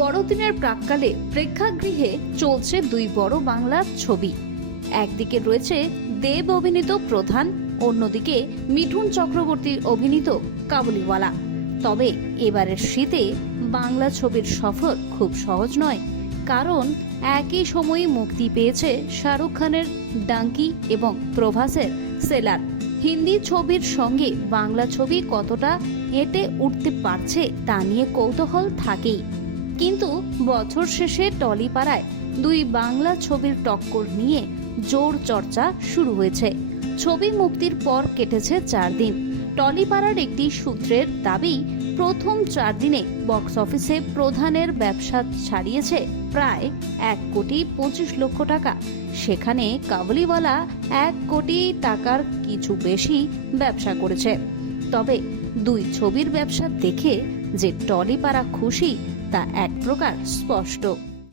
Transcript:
বড়দিনের প্রাক্কালে প্রেক্ষাগৃহে চলছে দুই বড় বাংলার ছবি। একদিকে রয়েছে দেব অভিনীত প্রধান, অন্যদিকে মিঠুন চক্রবর্তী অভিনীত কাবুলিওয়ালা। তবে এবারের শীতে বাংলা ছবির সফর খুব সহজ নয়, কারণ একই সময়ে মুক্তি পেয়েছে শাহরুখ খানের ডাঙ্কি এবং প্রভাসের সেলার। হিন্দি ছবির সঙ্গে বাংলা ছবি কতটা এঁটে উঠতে পারছে তা নিয়ে কৌতূহল থাকেই। কিন্তু বছর শেষে টলিপাড়ায় দুই বাংলা ছবির টক্কর নিয়ে জোর চর্চা শুরু হয়েছে। ছবি মুক্তির পর কেটেছে 4 দিন। টলিপাড়ার একটি সূত্রের দাবি, প্রথম 4 দিনে বক্স অফিসে প্রধানের ব্যবসা ছাড়িয়েছে প্রায় 1,25,00,000 টাকা। সেখানে কাবুলিওয়ালা 1 কোটি টাকার কিছু বেশি ব্যবসা করেছে। তবে দুই ছবির ব্যবসা দেখে যে টলিপাড়া খুশি তা এক প্রকার স্পষ্ট।